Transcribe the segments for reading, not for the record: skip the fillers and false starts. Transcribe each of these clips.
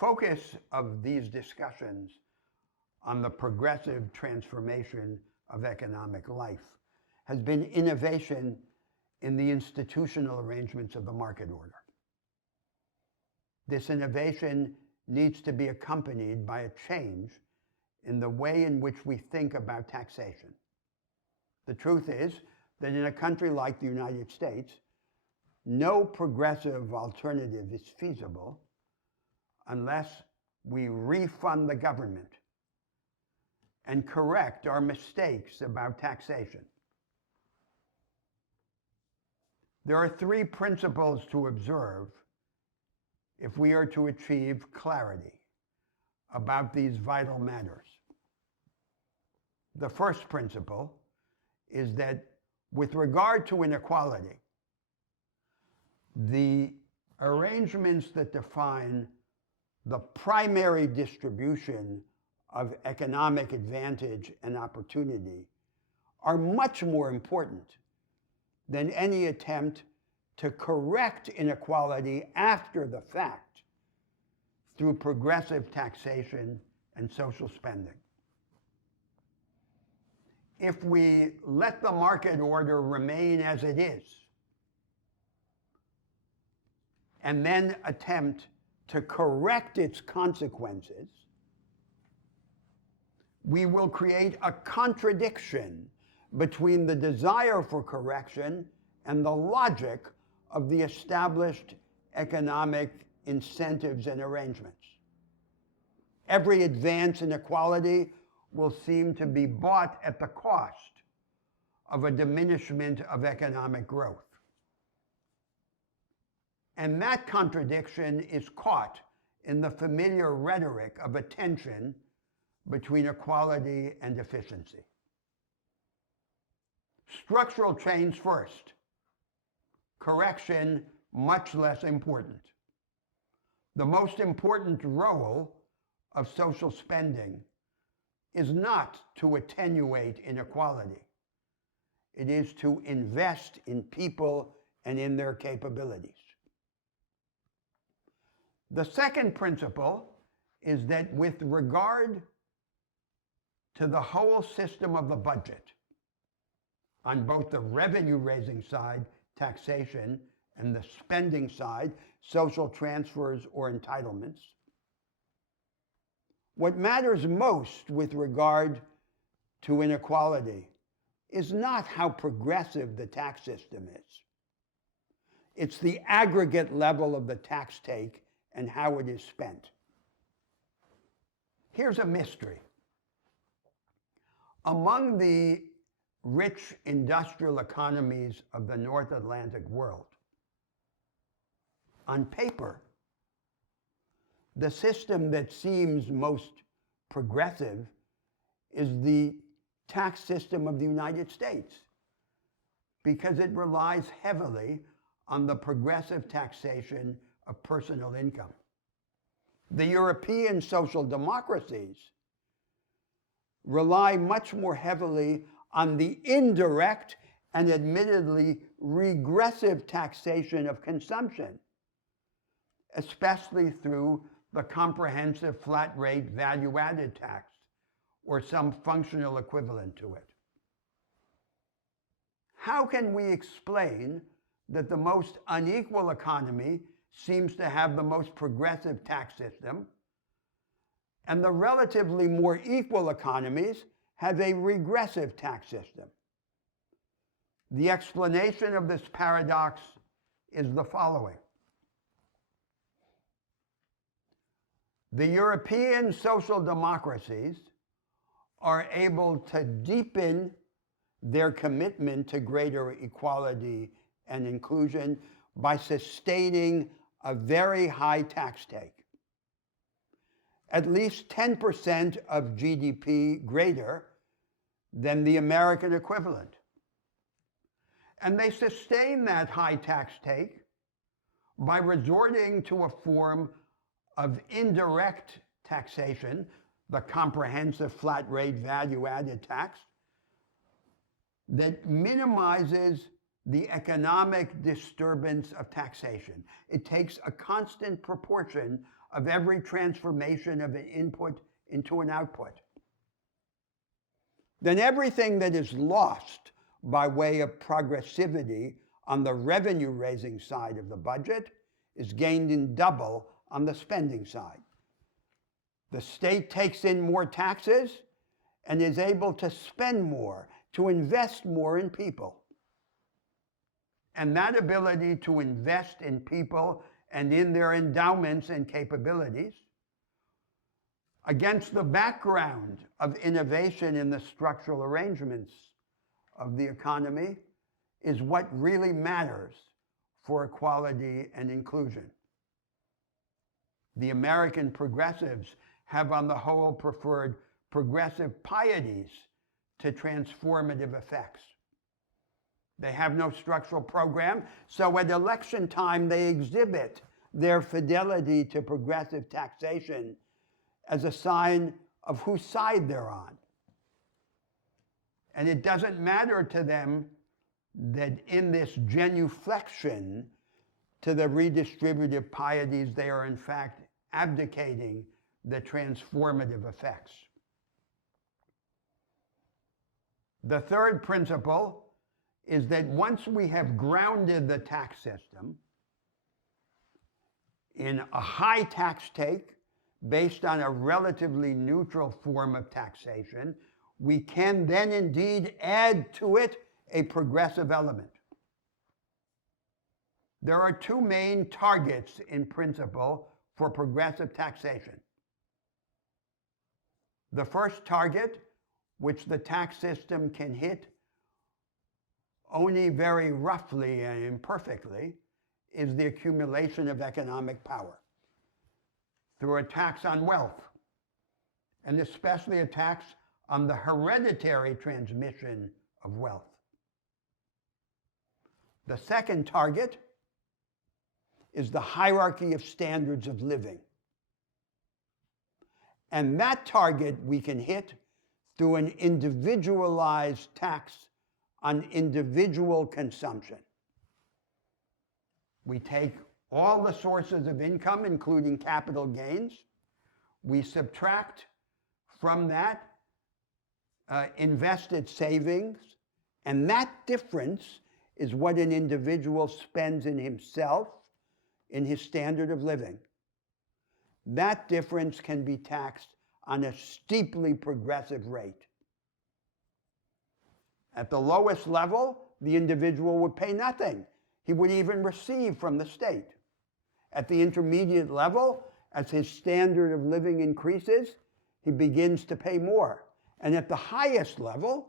focus of these discussions on the progressive transformation of economic life has been innovation in the institutional arrangements of the market order. This innovation needs to be accompanied by a change in the way in which we think about taxation. The truth is that in a country like the United States, no progressive alternative is feasible unless we refund the government and correct our mistakes about taxation. There are three principles to observe if we are to achieve clarity about these vital matters. The first principle is that with regard to inequality, the arrangements that define the primary distribution of economic advantage and opportunity are much more important than any attempt to correct inequality after the fact through progressive taxation and social spending. If we let the market order remain as it is and then attempt to correct its consequences, we will create a contradiction between the desire for correction and the logic of the established economic incentives and arrangements. Every advance in equality will seem to be bought at the cost of a diminishment of economic growth. And that contradiction is caught in the familiar rhetoric of a tension between equality and efficiency. Structural change first, correction much less important. The most important role of social spending is not to attenuate inequality. It is to invest in people and in their capabilities. The second principle is that with regard to the whole system of the budget, on both the revenue-raising side, taxation, and the spending side, social transfers or entitlements, what matters most with regard to inequality is not how progressive the tax system is. It's the aggregate level of the tax take and how it is spent. Here's a mystery. Among the rich industrial economies of the North Atlantic world, on paper, the system that seems most progressive is the tax system of the United States, because it relies heavily on the progressive taxation of personal income. The European social democracies rely much more heavily on the indirect and admittedly regressive taxation of consumption, especially through the comprehensive flat rate value-added tax or some functional equivalent to it. How can we explain that the most unequal economy seems to have the most progressive tax system, and the relatively more equal economies have a regressive tax system? The explanation of this paradox is the following. The European social democracies are able to deepen their commitment to greater equality and inclusion by sustaining a very high tax take, at least 10% of GDP greater than the American equivalent. And they sustain that high tax take by resorting to a form of indirect taxation, the comprehensive flat rate value-added tax, that minimizes the economic disturbance of taxation. It takes a constant proportion of every transformation of an input into an output, then everything that is lost by way of progressivity on the revenue-raising side of the budget is gained in double on the spending side. The state takes in more taxes and is able to spend more, to invest more in people. And that ability to invest in people and in their endowments and capabilities, against the background of innovation in the structural arrangements of the economy, is what really matters for equality and inclusion. The American progressives have on the whole preferred progressive pieties to transformative effects. They have no structural program, so at election time they exhibit their fidelity to progressive taxation as a sign of whose side they're on. And it doesn't matter to them that in this genuflection to the redistributive pieties, they are in fact abdicating the transformative effects. The third principle is that once we have grounded the tax system in a high tax take based on a relatively neutral form of taxation, we can then indeed add to it a progressive element. There are two main targets in principle for progressive taxation. The first target, which the tax system can hit only very roughly and imperfectly, is the accumulation of economic power through a tax on wealth, and especially a tax on the hereditary transmission of wealth. The second target is the hierarchy of standards of living. And that target we can hit through an individualized tax on individual consumption. We take all the sources of income, including capital gains. We subtract from that invested savings, and that difference is what an individual spends in himself, in his standard of living. That difference can be taxed on a steeply progressive rate. At the lowest level, the individual would pay nothing. He would even receive from the state. At the intermediate level, as his standard of living increases, he begins to pay more. And at the highest level,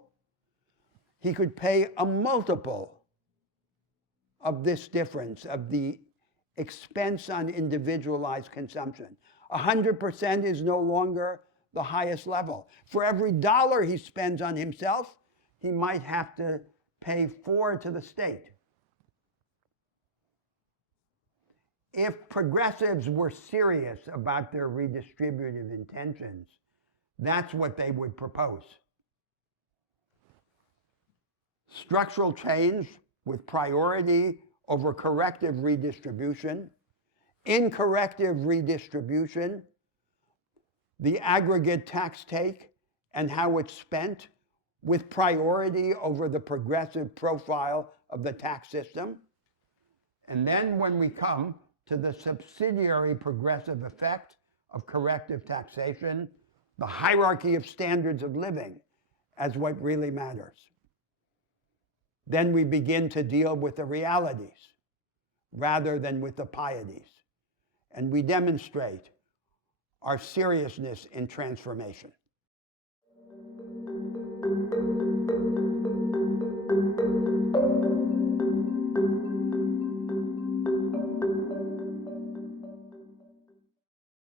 he could pay a multiple of this difference, of the expense on individualized consumption. 100% is no longer the highest level. For every dollar he spends on himself, he might have to pay 4 to the state. If progressives were serious about their redistributive intentions, that's what they would propose. Structural change with priority over corrective redistribution. In corrective redistribution, the aggregate tax take and how it's spent with priority over the progressive profile of the tax system. And then when we come to the subsidiary progressive effect of corrective taxation, the hierarchy of standards of living as what really matters. Then we begin to deal with the realities rather than with the pieties. And we demonstrate our seriousness in transformation.